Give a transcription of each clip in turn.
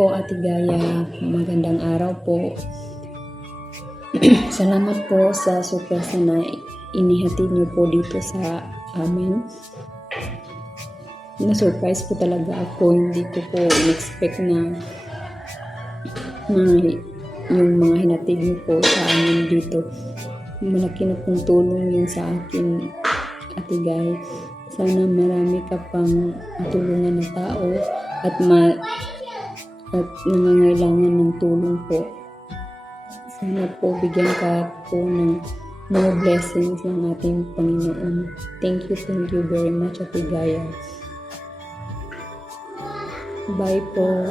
po, Ate Gaya. Magandang araw po. Salamat po sa surprise na inihatid niyo po dito sa amin. Na-surprise po talaga ako. Hindi ko po in-expect na, na yung mga hinatid niyo po sa amin dito. Malaki na pong tulong yun sa akin, Ate Gaya. Sana marami ka pang matulungan na tao at ma at nangangailangan ng tulong po. Sana po bigyan ka po ng more blessings ng ating Panginoon. Thank you, thank you very much, Ate Gaya. Bye po.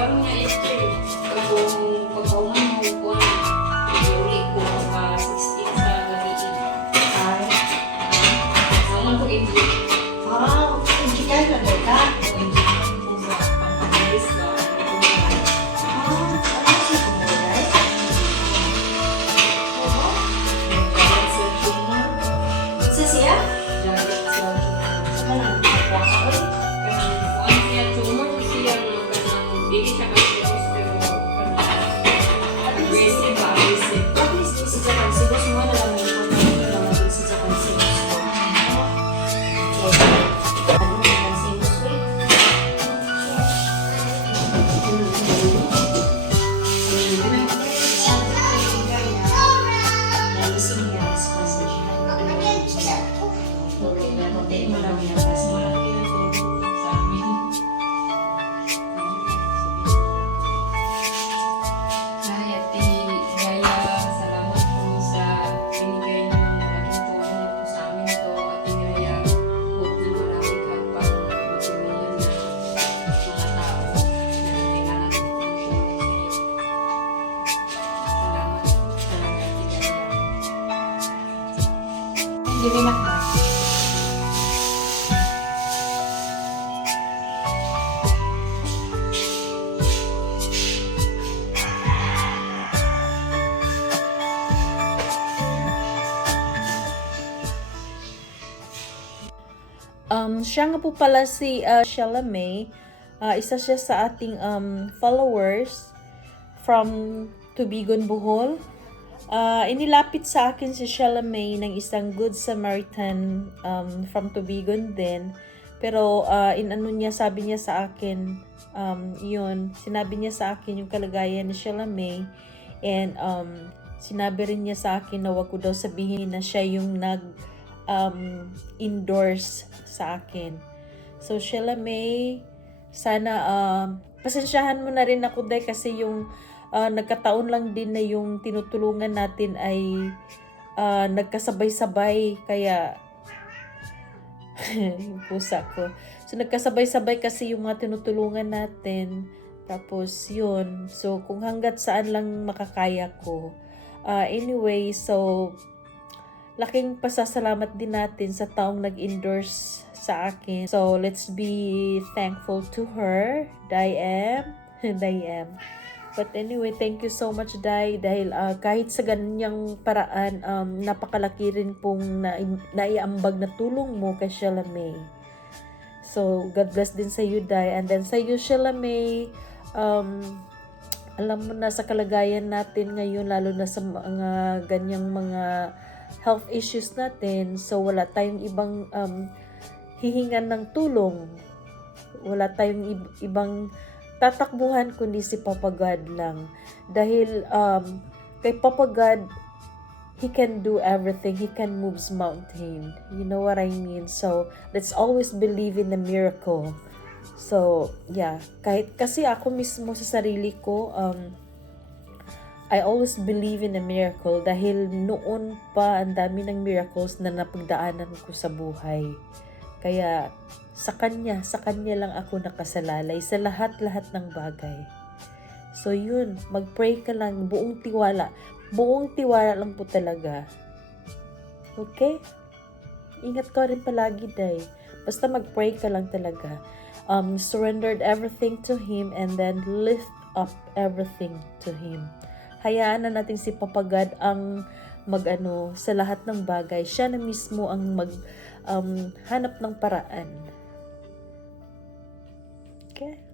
Karon nga ito, kung siya nga po pala si uh, Sheila May. Uh, isa siya sa ating um, followers from Tubigon, Bohol. Uh, inilapit sa akin si Sheila May ng isang Good Samaritan um, from Tubigon din. Pero uh, inano niya, sabi niya sa akin, um, yun, sinabi niya sa akin yung kalagayan ni Sheila May. And um, sinabi rin niya sa akin na wag ko daw sabihin na siya yung nag um, endorse sa akin. So, Sheila May, sana, um, pasensyahan mo na rin ako dahil kasi yung uh, nagkataon lang din na yung tinutulungan natin ay uh, nagkasabay-sabay. Kaya, yung pusa ko. So, nagkasabay-sabay kasi yung mga tinutulungan natin. Tapos, yun. So, kung hanggat saan lang makakaya ko. Uh, anyway, so, laking pasasalamat din natin sa taong nag-endorse sa akin. So, let's be thankful to her, Diam. Diam. But anyway, thank you so much, Dai, dahil ah, kahit sa ganyang paraan, um, napakalaki rin pong na, naiambag na tulong mo kay Sheila May. So, God bless din sa you, Dai. And then sa you, Sheila May, um, alam mo na sa kalagayan natin ngayon, lalo na sa mga ganyang mga health issues natin. So, wala tayong ibang um, hihingan ng tulong. Wala tayong ib- ibang tatakbuhan kundi si Papa God lang. Dahil um, kay Papa God, He can do everything. He can move mountain. You know what I mean? So, let's always believe in the miracle. So, yeah. Kahit kasi ako mismo sa sarili ko, um, I always believe in a miracle dahil noon pa ang dami ng miracles na napagdaanan ko sa buhay. Kaya sa kanya, sa kanya lang ako nakasalalay sa lahat-lahat ng bagay. So yun, mag-pray ka lang, buong tiwala. Buong tiwala lang po talaga. Okay? Ingat ka rin palagi, Day. Basta mag-pray ka lang talaga. Um, surrendered everything to Him and then lift up everything to Him. Hayaan na natin si Papa God ang mag-ano sa lahat ng bagay. Siya na mismo ang mag um, hanap ng paraan. Okay?